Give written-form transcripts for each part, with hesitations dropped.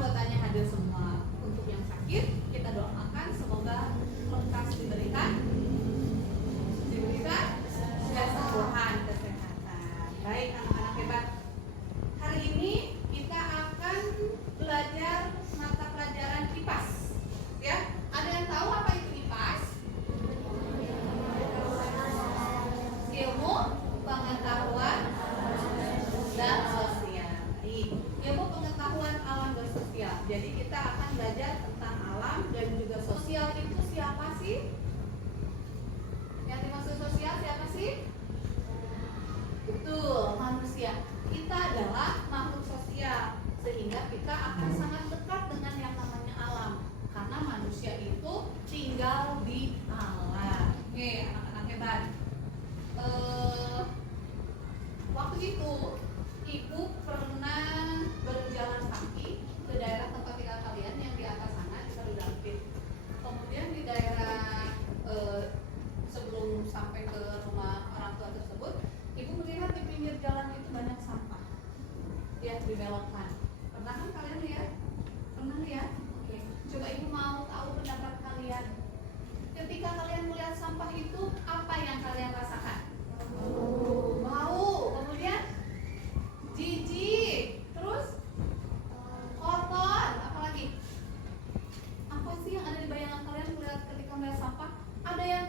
anggotanya hadir semua. Untuk yang sakit, kita doakan semoga lekas diberikan kesembuhan, kesehatan. Baik anak-anak hebat. Hari ini kita akan belajar mata pelajaran IPAS. Ya, ada yang tahu apa itu IPAS? Ilmu pengetahuan dan sosial. Ilmu pengetahuan alam dan sosial. Jadi kita akan belajar tentang alam dan juga sosial. Itu siapa sih? Yang dimaksud sosial siapa sih? Betul, manusia. Kita adalah makhluk sosial, sehingga kita akan sangat dekat dengan yang namanya alam. Karena manusia itu tinggal di alam. Oke, anak-anak hebat. Waktu itu ibu pernah berjalan kaki ke daerah tempat tinggal kalian yang di atas sana di Sarudampit. Kemudian di daerah sebelum sampai ke rumah orang tua tersebut, ibu melihat di pinggir jalan itu banyak sampah. Ya, dibelokkan. Pernah kan kalian lihat? Pernah lihat? Oke. Coba ibu mau tahu pendapat kalian. Ketika kalian melihat sampah itu, apa yang kalian rasakan? Bau. Kemudian jijik. Terus kotor. Apalagi? Apa sih yang ada di bayangan kalian melihat ketika melihat sampah? Ada yang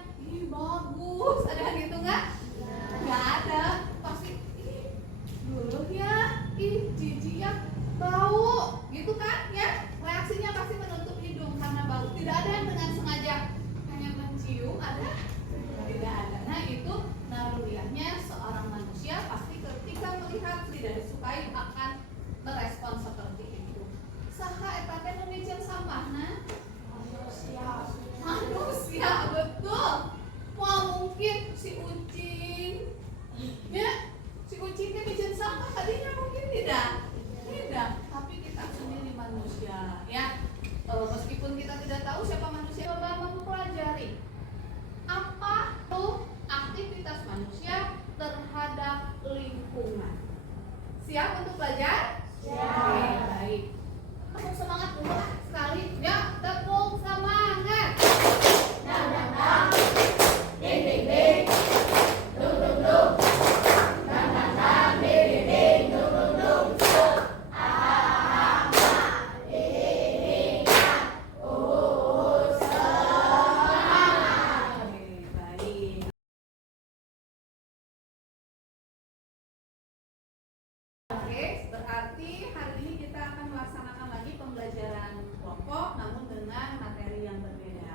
bagus, ada yang gitu nggak? Nggak ada. Pasti dulu ya, jijik ya, bau, gitu kan? Ya, reaksinya pasti menutup hidung karena bau. Tidak ada yang dengan sengaja hanya mencium, ada? Tidak ada. Nah itu naluriahnya seorang manusia pasti ketika melihat tidak disukai akan merespon seperti itu. Saha eta teh nu mijeun sampah nah? Manusia, betul. Wah mungkin si kucing, ya si kucing teh mijeun sampah tadinya mungkin tidak, tapi kita sendiri manusia, ya. Meskipun kita tidak tahu siapa manusia, coba mempelajari apa tuh aktivitas manusia terhadap lingkungan. Siap untuk belajar? Siap. Oke, baik. Tepuk semangat dulu sekali. Ya, tepuk semangat. Dang dang dang. Ding ding ding. Dung dung dung. Dang dang dang. Ding ding ding. Dung dung dung. Berarti hari ini kita akan melaksanakan lagi pembelajaran kelompok namun dengan materi yang berbeda.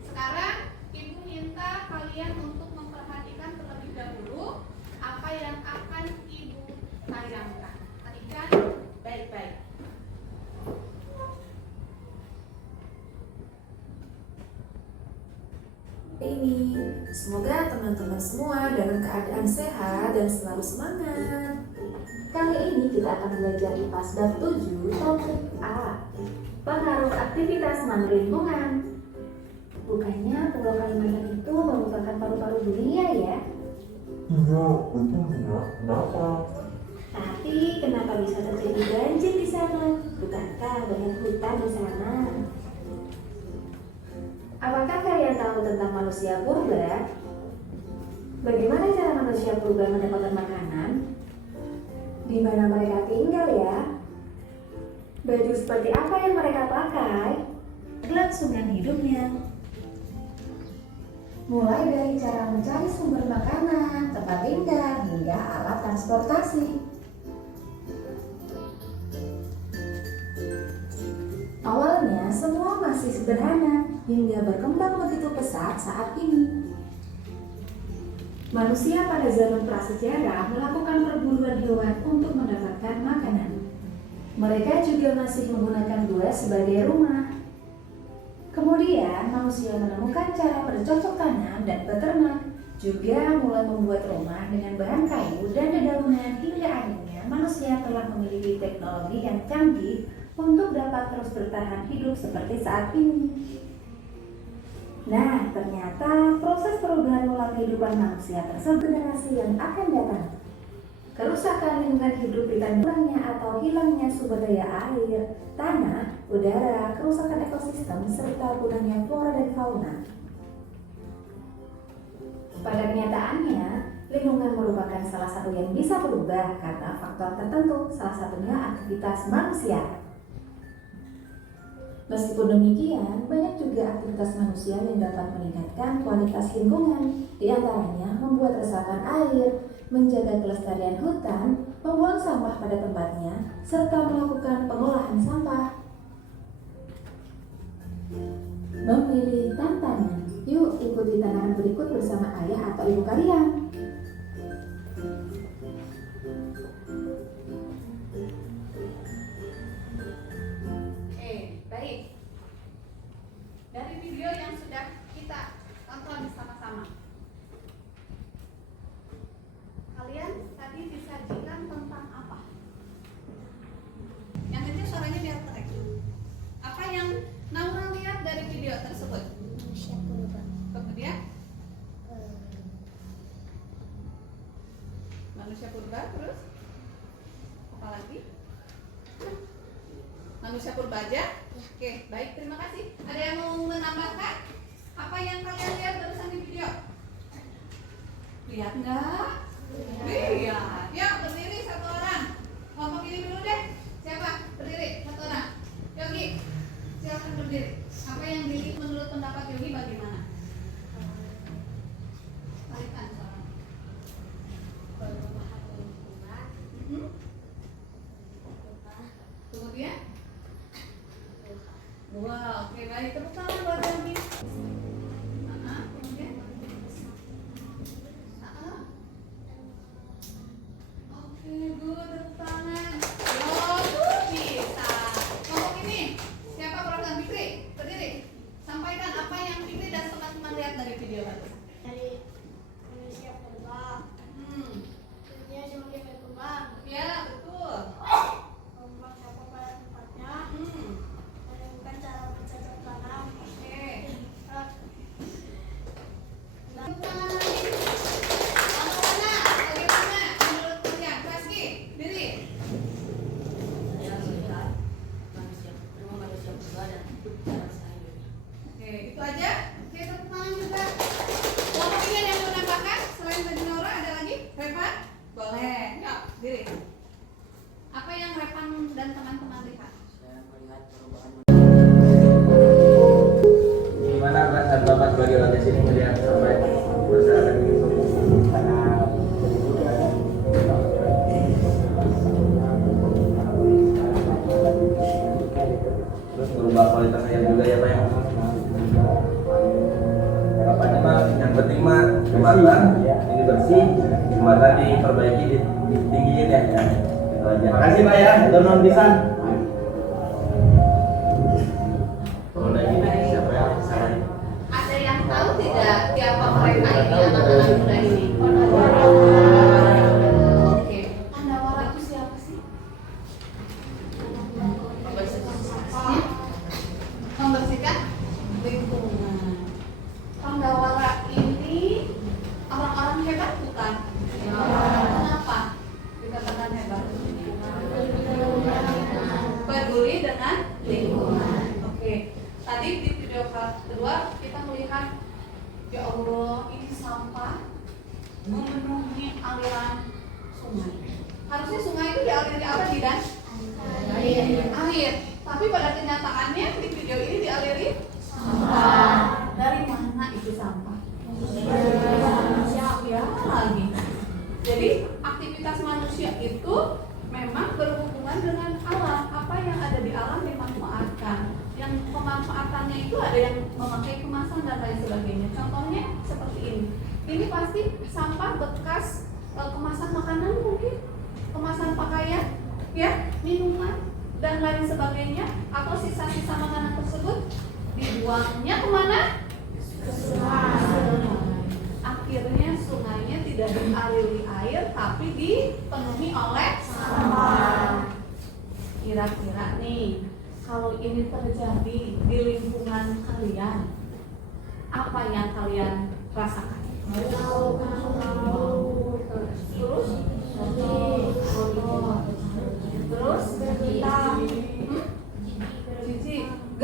Sekarang ibu minta kalian untuk memperhatikan terlebih dahulu apa yang akan ibu tayangkan. Perhatikan baik-baik. Ini, semoga teman-teman semua dalam keadaan sehat dan selalu semangat. Kali ini kita akan belajar IPAS bab 7 topik A, pengaruh aktivitas makhluk lingkungan. Bukannya Pulau Kalimantan itu merupakan paru-paru dunia ya? Iya, betul ya. Kenapa? Tapi kenapa bisa terjadi banjir di sana? Bukankah banyak hutan di sana? Apakah kalian tahu tentang manusia purba? Bagaimana cara manusia purba mendapatkan makanan? Di mana mereka tinggal ya? Baju seperti apa yang mereka pakai? Kelangsungan hidupnya. Mulai dari cara mencari sumber makanan, tempat tinggal, hingga alat transportasi. Awalnya semua masih sederhana hingga berkembang begitu pesat saat ini. Manusia pada zaman prasejarah melakukan perburuan hewan untuk mendapatkan makanan. Mereka juga masih menggunakan gua sebagai rumah. Kemudian manusia menemukan cara bercocok tanam dan beternak, juga mulai membuat rumah dengan bahan kayu dan dedaunan hingga akhirnya manusia telah memiliki teknologi yang canggih untuk dapat terus bertahan hidup seperti saat ini. Nah, ternyata proses perubahan pola kehidupan manusia tersebut generasi yang akan datang. Kerusakan lingkungan hidup ditandanya atau hilangnya sumber daya air, tanah, udara, kerusakan ekosistem, serta punahnya flora dan fauna. Pada kenyataannya, lingkungan merupakan salah satu yang bisa berubah karena faktor tertentu, salah satunya aktivitas manusia. Meskipun demikian, banyak juga aktivitas manusia yang dapat meningkatkan kualitas lingkungan, di antaranya membuat resapan air, menjaga kelestarian hutan, membuang sampah pada tempatnya, serta melakukan pengolahan sampah. Memilih tantangan. Yuk ikuti tantangan berikut bersama ayah atau ibu kalian. Baik. Dari video yang sudah kita tonton sama-sama, kalian tadi disajikan tentang apa? Yang kecil suaranya biar terang. Apa yang Naura lihat dari video tersebut? Kemudian manusia purba, terus apa lagi? Manusia purba aja? Oke, baik, terima kasih. Ada yang mau menambahkan apa yang kalian lihat barusan di video? Lihat nggak? Lihat. Yuk, berdiri satu orang. Ngomong ini dulu deh. Siapa? Berdiri satu orang. Yogi, silakan berdiri. Apa yang dilihat menurut pendapat Yogi bagaimana? Tarikan suara. Kemudian? Wow, oke, baik. Tepuk tangan buat Yogi. Kemudian? Oke, good. Tepuk tangan. Yo, bisa. Ngomong ini. Siapa program Fikri? Berdiri. Sampaikan apa yang Fikri dan teman-teman lihat dari video tadi. Dari manusia purba, dunia semakin berkembang, Ya, betul. membuang sampah pada tempatnya, Hmm. menemukan cara bercocok tanam. Oke. Dan Tepuk tangan lagi. Mana? Bagaimana menurut kalian? Rizky, diri. Saya melihat rumah manusia purba dan cara sehari-hari. Oke, itu aja. Oke, tepuk tangan juga. Kelompok ini ada yang mau menambahkan? Selain tadi Nora, ada lagi? Revan? Boleh. Yuk, diri. Apa yang Revan dan teman-teman lihat? Saya melihat perubahan Gimana Bapak sebagai warga sini melihat sampai masyarakat ini terus merubah kualitas air juga ya Pak ya. Harapannya Pak, yang penting mah jembatan ini bersih, jembatan diperbaiki, ditinggiin ya. Itu aja. Makasih Pak ya, turun pisan. Kalau udah gini siapa yang salah? Ada yang tahu tidak siapa mereka ini, anak-anak muda ini? Oke. Pandawara itu siapa sih? Membersihkan lingkungan. Pandawara ini orang-orang hebat bukan? Kenapa dikatakan hebat? Peduli dengan lingkungan. Oke. Tadi di video kedua kita melihat, ya Allah, ini sampah memenuhi aliran sungai. Harusnya sungai itu dialiri apa sih, Dan? Air. Tapi pada kenyataannya di video ini dialiri sampah. Dari mana itu sampah? Manusia ya lagi. Jadi aktivitas manusia itu memang berhubungan dengan alam. Apa yang ada di alam dimanfaatkan. Yang pemanfaatannya itu ada yang memakai kemasan dan lain sebagainya. Contohnya seperti ini. Ini pasti sampah bekas kemasan makanan mungkin, kemasan pakaian, ya, minuman dan lain sebagainya, atau sisa-sisa makanan tersebut dibuangnya kemana? Ke sungai. Akhirnya sungainya tidak dialiri air, tapi dipenuhi oleh sampah. Kira-kira nih, kalau ini terjadi di lingkungan kalian, apa yang kalian rasakan? Terus?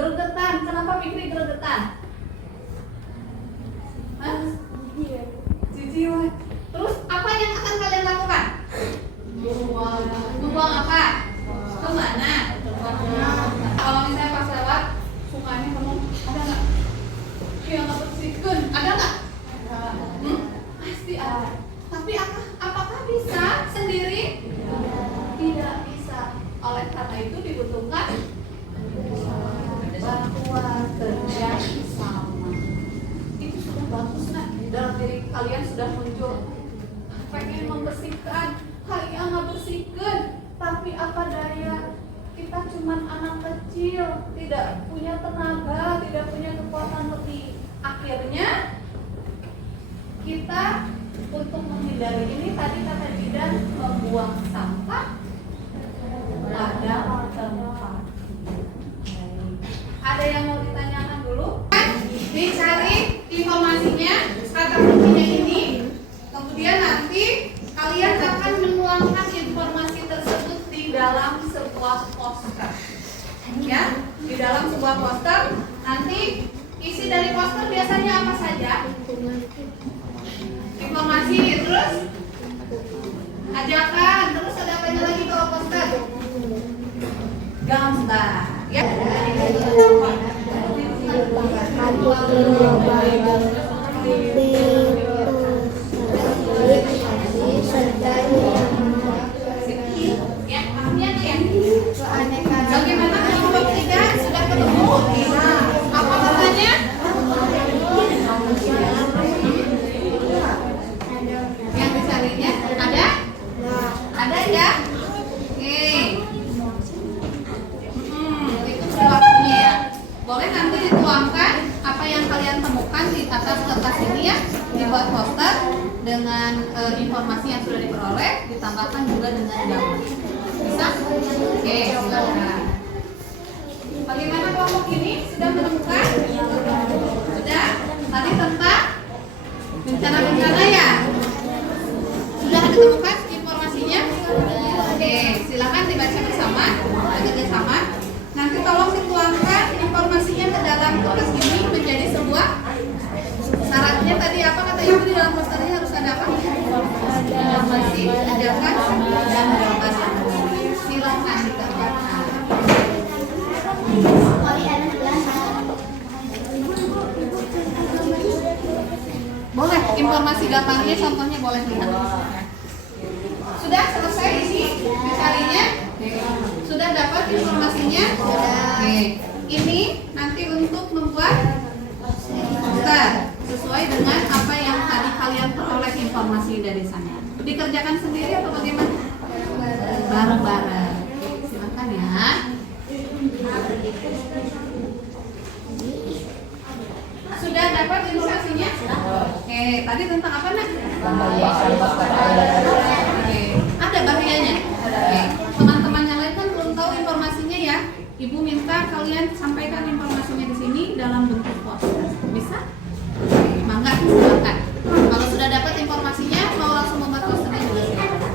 Gregetan. Kenapa Fikri gregetan? Hah? Jijik. Terus apa yang akan kalian lakukan? Membuang apa? Kemana? Kalau misalnya pas lewat, sukanya kamu ada nggak? Yang nggak bersihkan, ada nggak? Pasti ada. Tapi apakah bisa sendiri? Tidak bisa. Oleh karena itu dibutuhkan bahwa kerja sama. Itu sudah bagus nak. Dalam diri kalian sudah muncul pengen membersihkan, kalian nggak bersihkan. Tapi apa daya? Kita cuman anak kecil, tidak punya tenaga, tidak punya kekuatan lebih. Akhirnya kita untuk menghindari ini tadi kata bidan membuang sampah pada tempat. Ada yang mau ditanyakan dulu? Dicari informasinya, kata kuncinya ini. Kemudian nanti kalian akan menuangkan informasi tersebut di dalam sebuah poster. Ya, di dalam sebuah poster. Nanti isi dari poster biasanya apa saja? Informasi, terus ajakan, terus ada apa lagi kalau poster? Gambar, ya. Ya, artinya ya. Bagaimana kelompok 3 sudah ketemu? Apa katanya? Yang dicarinya ada? Ada ya? Oke. Itu perilakunya ya. Boleh nanti dituangkan apa yang kalian temukan di atas kertas ini ya, dibuat poster dengan informasi yang sudah diperoleh, ditambahkan juga dengan gambar. Bisa? Oke, silakan. Bagaimana kelompok ini? Sudah menemukan? Sudah? Tadi tentang bencana-bencana ya? Sudah ditemukan informasinya? Oke, silakan dibaca bersama, bekerja sama. Nanti tolong dituangkan informasinya ke dalam kertas ini menjadi sebuah syaratnya tadi apa kata Ibu di dalam posternya harus ada apa? Informasi, ajakan, dan gambar. Silakan dikerjakan. Boleh, informasi gampangnya contohnya boleh lihat. Sudah selesai isi dicarinya? Sudah dapat informasinya? Oke. Ini nanti untuk membuat poster sesuai dengan apa yang tadi kalian peroleh informasi dari sana. Dikerjakan sendiri atau bagaimana? Bareng-bareng. Silakan ya. Sudah dapat informasinya? Oke, tadi tentang apa nak? Oke, ada bahayanya. Oke, teman-teman yang lain kan belum tahu informasinya ya. Ibu minta kalian sampaikan informasinya di sini dalam bentuk poster. Bisa? Oke, mangga silakan. Kalau sudah dapat informasinya, mau langsung membuat posternya juga silakan.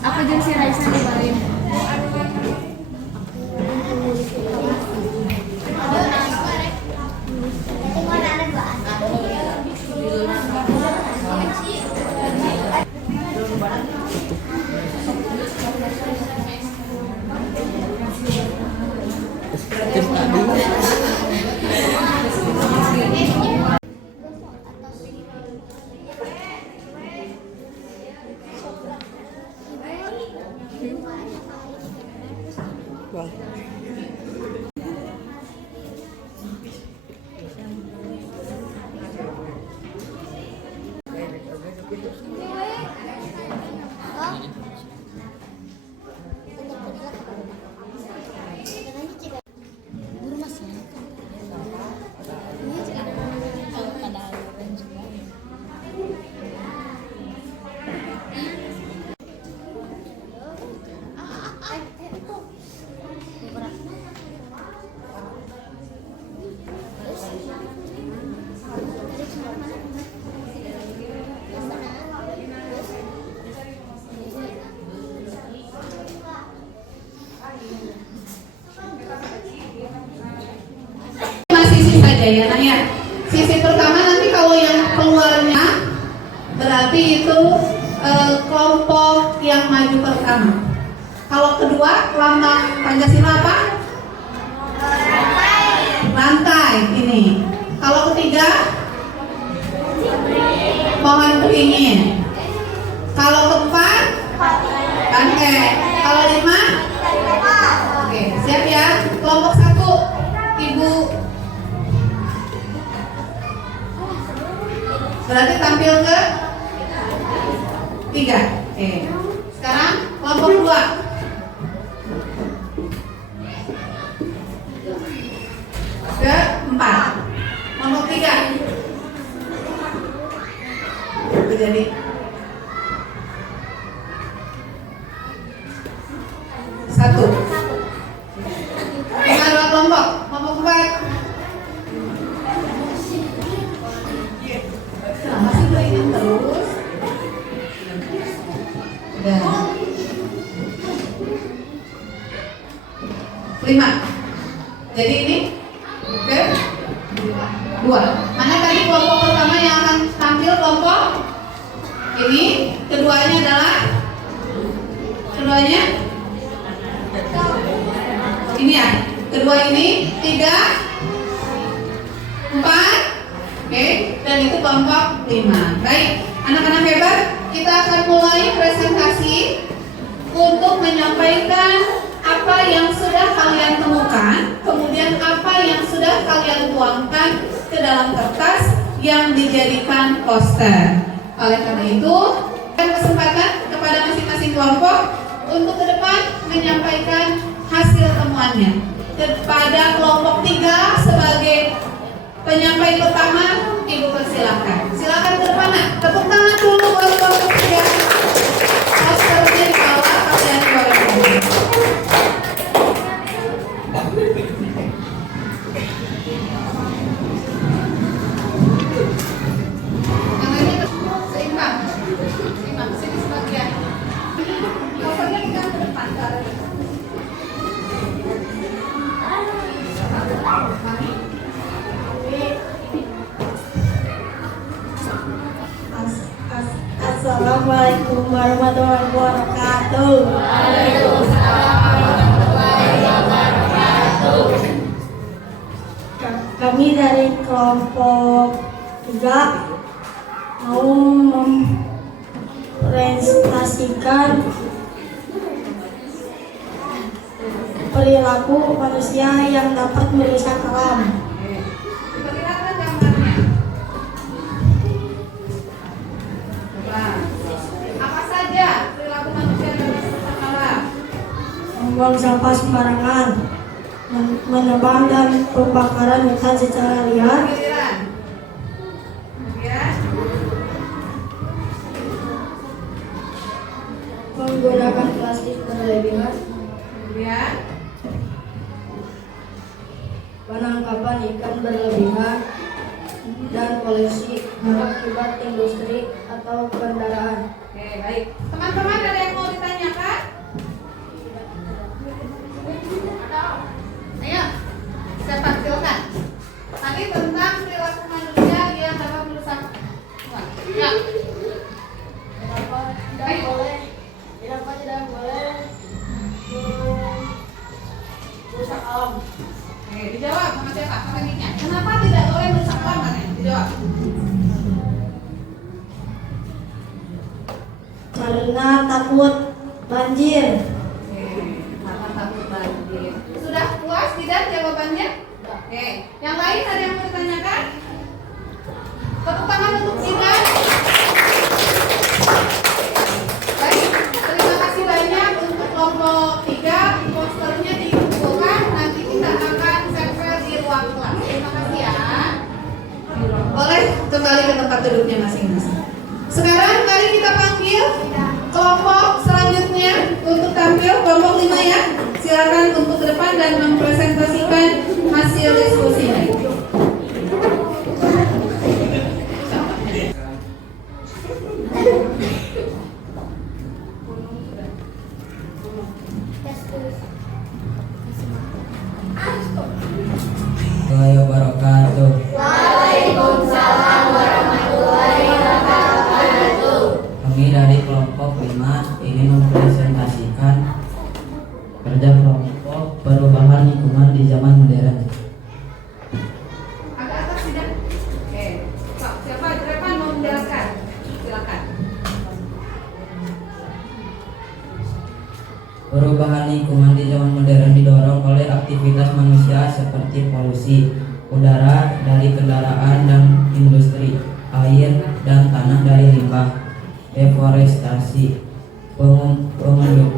Apa jenis Raisa nih Barim? Masih sisi saja ya nak ya. Sisi pertama nanti kalau yang keluarnya berarti itu kelompok yang maju pertama. Kalau kedua lambang Pancasila apa? Lantai ini. Kalau ketiga pohon beringin. Kalau keempat bangkai. Kalau lima oke, siap ya. Kelompok satu Ibu berarti tampil ke tiga. Oke. Sekarang kelompok dua. Ke empat. Kelompok tiga. Itu jadi satu. Lima dua kelompok. Kelompok empat. Kenapa sih beringin terus? Udah. 5. Jadi ini oke. 2. Mana tadi kelompok pertama yang akan tampil kelompok ini? Keduanya adalah ini ya. Kedua ini 3 4 oke, dan itu kelompok 5. Baik, anak-anak hebat, kita akan mulai presentasi untuk menyampaikan apa yang sudah kalian temukan, kemudian apa yang sudah kalian tuangkan ke dalam kertas yang dijadikan poster. Oleh karena itu, kesempatan kepada masing-masing kelompok untuk ke depan menyampaikan hasil temuannya. Kepada kelompok 3 sebagai penyampai pertama, Ibu persilakan. Silakan ke depan, nak. Tepuk tangan dulu buat kelompok 3. Posternya di bawah, kalian boleh. Tangannya seimbang. Seimbang, sini sebagian. Posternya kita ke depan, ke arah depan. Assalamualaikum warahmatullahi wabarakatuh. Kami dari kelompok 3 mau mempresentasikan perilaku manusia yang dapat merusak alam. Diperlihatkan gambarnya. Apa saja perilaku manusia yang merusak alam? Membuang sampah sembarangan, menebang dan pembakaran hutan secara liar, Giliran. Kemudian menggunakan plastik berlebihan, kemudian penangkapan ikan berlebihan, dan polusi akibat industri atau kendaraan. oke, baik. Teman-teman ada yang mau ditanyakan? Ayo, saya tampilkan. Tadi tentang perilaku manusia yang dapat merusak lingkungan. Ya. Tidak boleh merusak alam. Oke, dijawab sama siapa? Sama Niknya. Kenapa tidak boleh merusak alam katanya? Dijawab. Karena takut banjir. Oke, karena takut banjir. Sudah puas tidak jawabannya? Oke, yang lain ada yang mau ditanyakan? Tepuk tangan untuk Zina. Baik, terima kasih banyak untuk kelompok 3. Posternya dikumpulkan, nanti kita akan sempel di ruang kelas. Terima kasih ya. Boleh kembali ke tempat duduknya masing-masing. Sekarang mari kita panggil kelompok selanjutnya untuk tampil. ambil kelompok 5 ya. Silakan untuk ke depan dan mempresentasikan hasil diskusinya. Wabarakatuh. Waalaikumsalam warahmatullahi wabarakatuh. Kami dari kelompok 5 ingin mempresentasikan kerja kelompok perubahan lingkungan di zaman modern. Agak atas tidak? Oke. Siapa di depan mau menjelaskan? Silakan. Perubahan lingkungan di zaman modern didorong oleh aktivitas manusia seperti polusi udara dari kendaraan dan industri, air dan tanah dari limbah, deforestasi, pembangunan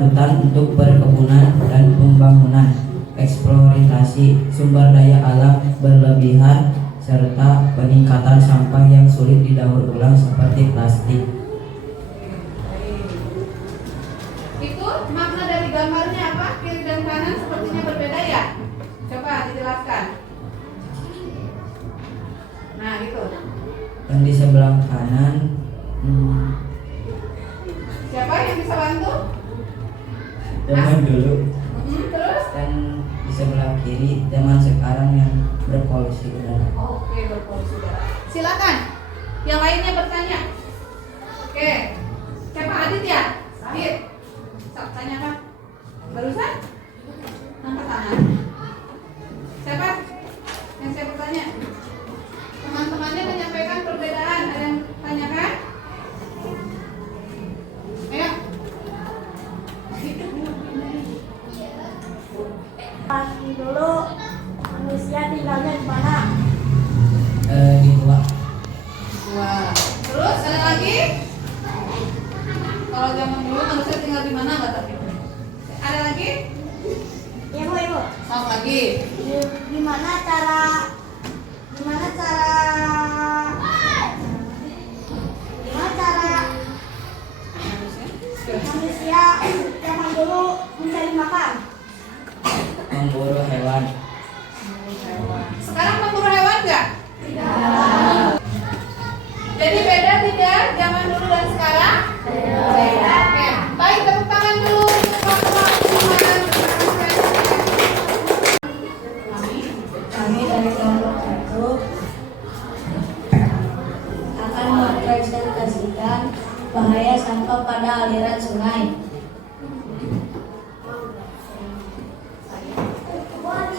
hutan untuk perkebunan dan pembangunan, eksploitasi sumber daya alam berlebihan, serta peningkatan sampah yang sulit didaur ulang seperti plastik. Itu makna dari gambarnya apa? Kiri dan kanan sepertinya berbeda ya? Coba dijelaskan. Nah, gitu. Dan di sebelah kanan Siapa yang bisa bantu? zaman dulu, Terus? dan di sebelah kiri zaman sekarang yang berpolusi udara. Oke, berpolusi udara. Silakan. Yang lainnya bertanya. Oke. Siapa Adit ya? Adit. Tanya apa? Barusan? Angkat tangan. Siapa? Yang saya bertanya. Teman-temannya menyampaikan perbedaan. Ada yang tanyakan? Ayo. Pasti dulu manusia tinggalnya di mana? Di gua. Wah. Terus ada lagi? Kalau zaman dulu manusia tinggal di mana nggak tapi? Ada lagi? Ibu. Satu lagi. Gimana cara manusia zaman dulu mencari makan? Memburu hewan. Sekarang memburu hewan nggak? Jadi beda tidak zaman dulu dan sekarang? Beda. Oke. Baik, tepuk tangan dulu untuk teman-teman. Kami dari kelompok 1 akan mempresentasikan bahaya sampah pada aliran sungai.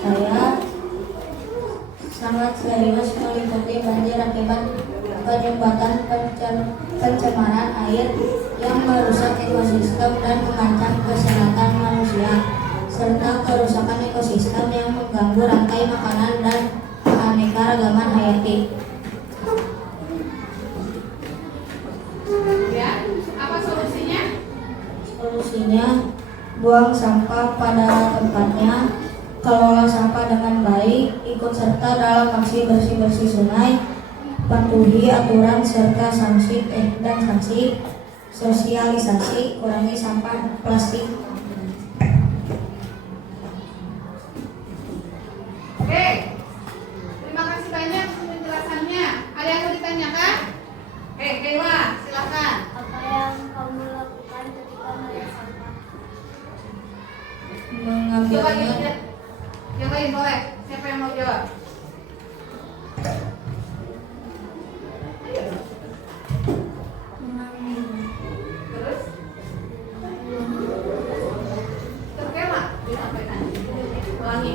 Saya sangat serius meliputi banjir akibat penyumbatan pencemaran air yang merusak ekosistem dan mengancam kesehatan manusia, serta kerusakan ekosistem yang mengganggu rantai makanan dan keanekaragaman hayati. Ya, apa solusinya? Solusinya, buang sampah pada tempatnya, kelola sampah dengan baik, ikut serta dalam aksi bersih-bersih sungai, patuhi aturan serta sanksi sosialisasi, kurangi sampah plastik. Oke. Terima kasih banyak untuk penjelasannya. Ada yang mau ditanyakan? Kayla, silakan. Apa yang kamu lakukan ketika melihat sampah? Coba Mengambilnya yang lain boleh. Siapa yang mau jawab? Terus? Terkela disampaikan. Ulangi.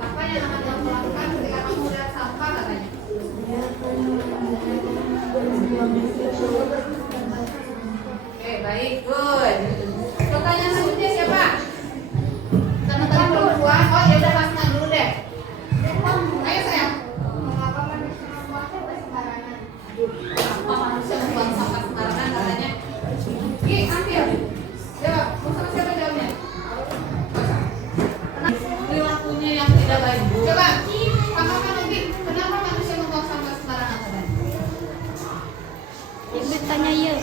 Apa yang akan kamu lakukan ketika kamu melihat sampah katanya? Oke, baik, good. Pertanyaan selanjutnya siapa? Teman-teman perempuan. Oh ya udah pasangan dulu deh. Ayo sayang. Mengapa manusia membuang sampah sembarangan? Apa manusia membuang sampah sembarangan katanya? Ki, ambil. Jawab. Mau sama siapa jawabnya? Perilakunya yang tidak baik. Coba. Tambahkan lagi. Kenapa manusia membuang sampah sembarangan katanya? Yang bertanya ya.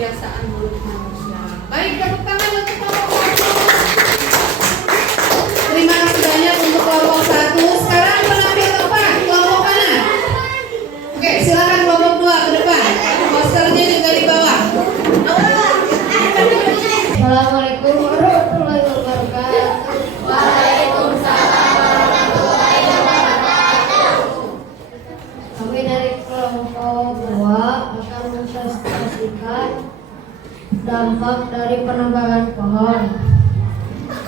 kebiasaan buruk manusia. Baik, tepuk tangan untuk kelompok 1. Terima kasih banyak untuk kelompok 1. Sekarang penampil depan, kelompok kanan. Oke, silakan kelompok 2 ke depan. Posternya juga di bawah. Assalamualaikum warahmatullahi wabarakatuh. Waalaikumsalam warahmatullahi wabarakatuh. Kami dari kelompok 2 akan mempresentasikan dampak dari penebangan pohon.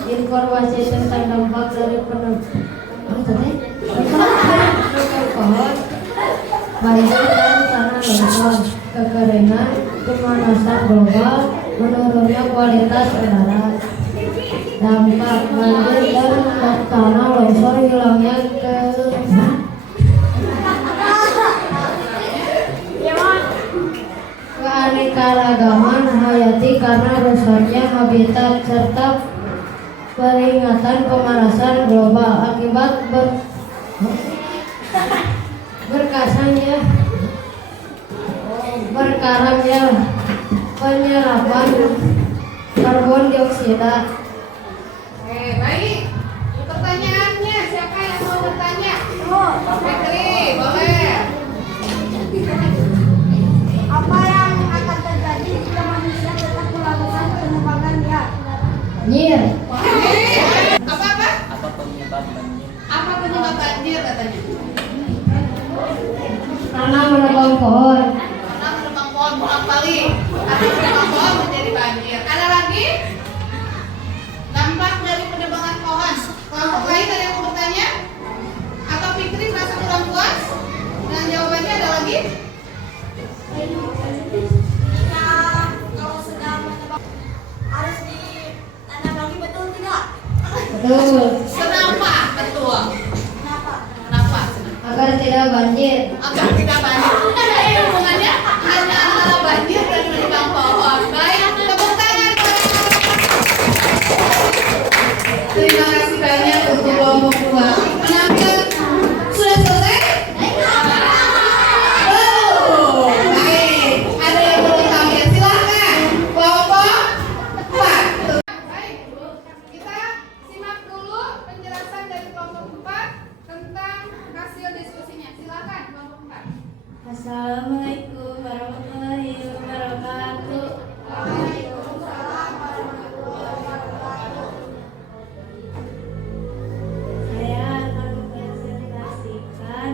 Informasi tentang dampak dari penebangan pohon, banjir dan tanah longsor, kekeringan, pemanasan global, menurunnya kualitas udara. Dampak banjir dan tanah longsor, hilangnya keanekaragaman hayati karena rusaknya habitat serta peringatan pemanasan global akibat berkarangnya penyerapan karbon dioksida. Oke, baik. Pertanyaannya, siapa yang mau bertanya? Fitri, boleh. Apa yang akan terjadi jika manusia tetap melakukan penebangan liar? Nyir, Apa-apa? Apa penyebab banjir? Apa penyebab banjir katanya? karena menebang pohon. Karena menebang pohon bolak-balik. Atau menebang pohon menjadi banjir. Ada lagi? Dampak dari penebangan pohon. Kelompok lain ada yang mau bertanya? Atau Fitri merasa kurang puas? Dan jawabannya ada lagi? Ya, kalau sedang menebang harus ditanam lagi, betul tidak? Betul, Kenapa? Betul. Kenapa? Kenapa? agar tidak banjir. Agar tidak banjir. Ada yang hubungannya hanya antara banjir dan menebang pohon. Baik, tepuk tangan. Terima kasih banyak untuk kelompok 2. Penampil sudah selesai? Belum. Baik, ada yang belum tampil. Silakan. Kelompok 4. Baik, kita simak dulu penjelasan dari kelompok 4 tentang hasil diskusinya. Silakan kelompok 4. Assalamualaikum warahmatullahi wabarakatuh. Saya akan mempresentasikan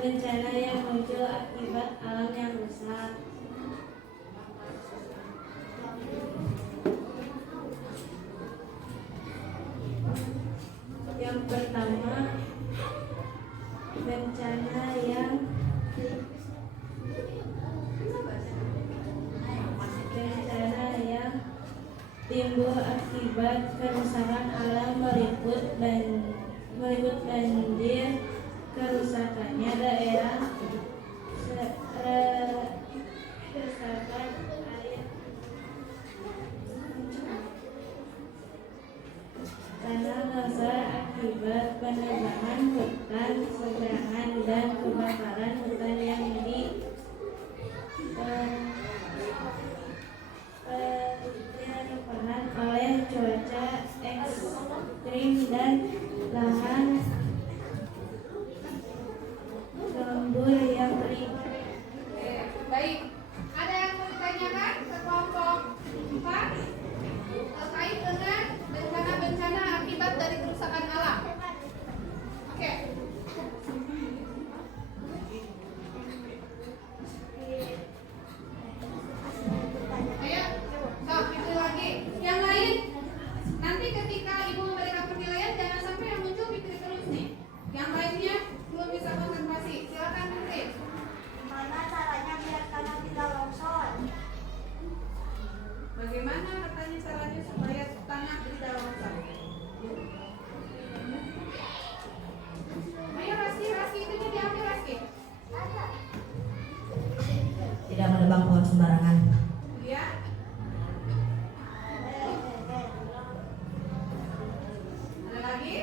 bencana yang muncul akibat alam yang rusak. Yang pertama, bencana yang timbul akibat kerusakan alam meliput banjir, kerusakannya daerah, kerusakan air tanah longsor akibat penebangan hutan, serangan dan kebakaran hutan yang disebabkan oleh cuaca ekstrim dan lahan gembur yang kering. Baik, ada yang mau ditanyakan ke kelompok 4 terkait dengan bencana-bencana akibat dari kerusakan alam? Oke. Ayo, sok itu lagi. Yang lain, nanti ketika ibu memberikan penilaian jangan sampai yang muncul Fitri terus nih. Yang lainnya belum bisa konsentrasi. Silakan Fitri. Gimana caranya biar tanah tidak longsor? Bagaimana katanya caranya supaya tanah tidak longsor? Ayo Raski itu diambil Raski. Tidak menebang pohon sembarangan. Iya. Ada lagi?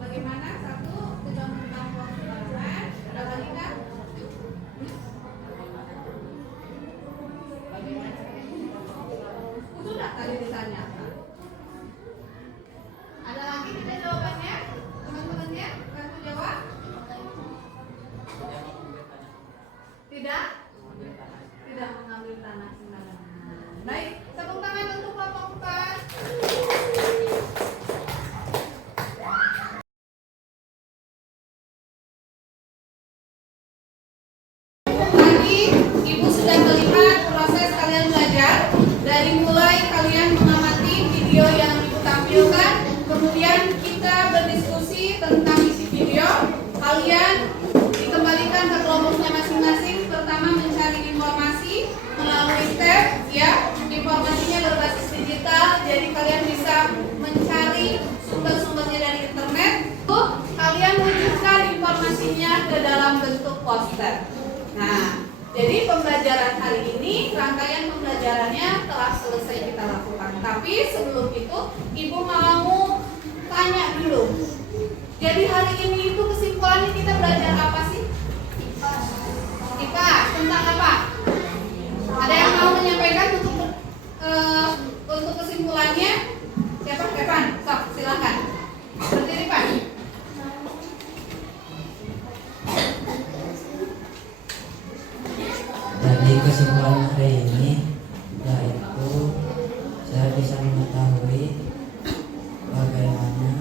Bagaimana? Satu, tidak menebang pohon sembarangan. poster. Nah, jadi pembelajaran hari ini, rangkaian pembelajarannya telah selesai kita lakukan. Tapi sebelum itu, Ibu mau tanya dulu. Jadi hari ini itu kesimpulannya kita belajar apa sih? IPA. Tentang apa? Ada yang mau menyampaikan untuk kesimpulannya? Siapa? Evan, sok silakan. Berdiri Pak. Dari kesimpulan hari ini yaitu saya bisa mengetahui bagaimana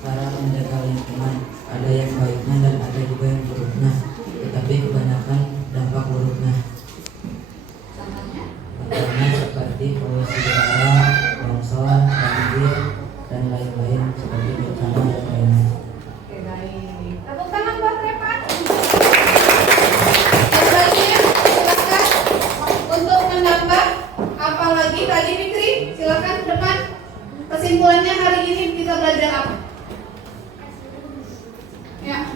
cara menjaga lingkungan. Ada yang baiknya dan ada juga yang buruknya, tetapi kebanyakan dampak buruknya. Contohnya seperti polusi udara, longsor, banjir, dan lain-lain seperti bencana dan lainnya. Oke, baik. Tepuk tangan buat Repan. Selanjutnya, silakan untuk menambah apalagi tadi Fikri, silakan ke depan. Kesimpulannya hari ini kita belajar apa? Ya.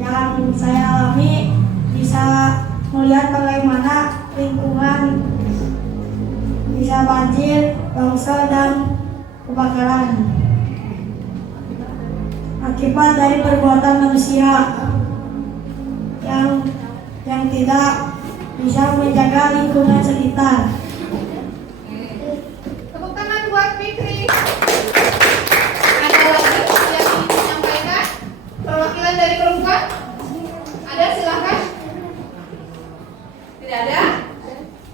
Yang saya alami bisa melihat bagaimana lingkungan bisa banjir, longsor, dan kebakaran akibat dari perbuatan manusia yang tidak bisa menjaga lingkungan sekitar. Tepuk tangan buat Fikri. Ada lagi yang ingin menyampaikan? Perwakilan dari perempuan? Ada, silakan. Tidak ada?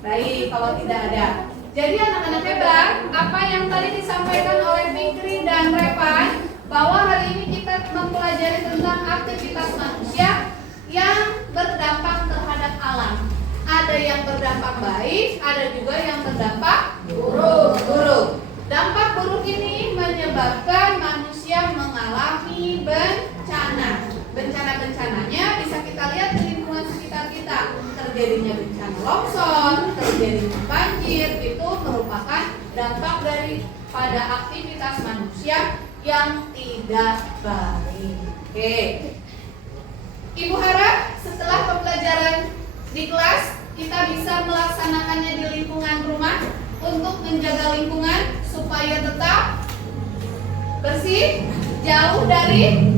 Baik, kalau tidak ada. Jadi anak-anak hebat, apa yang tadi disampaikan oleh Fikri dan Repan, bahwa hari ini kita mempelajari tentang aktivitas manusia yang berdampak terhadap alam. Ada yang berdampak baik, ada juga yang berdampak buruk. Dampak buruk ini menyebabkan manusia mengalami bencana. Bencana-bencananya bisa kita lihat di lingkungan sekitar kita. Terjadinya bencana longsor, terjadinya banjir, itu merupakan dampak daripada aktivitas manusia yang tidak baik. Oke. Ibu harap setelah pembelajaran di kelas kita bisa melaksanakannya di lingkungan rumah untuk menjaga lingkungan supaya tetap bersih, jauh dari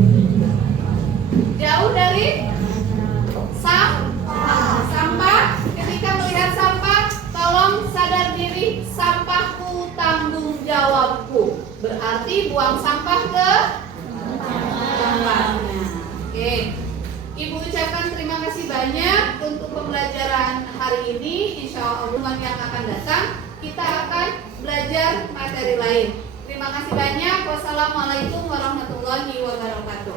sampah. Ketika melihat sampah, tolong sadar diri, sampahku tanggung jawabku. Berarti buang sampah ke tempatnya. Oke. Ibu ucapkan terima kasih banyak untuk pembelajaran hari ini. Insya Allah yang akan datang kita akan belajar materi lain. Terima kasih banyak. Wassalamualaikum warahmatullahi wabarakatuh.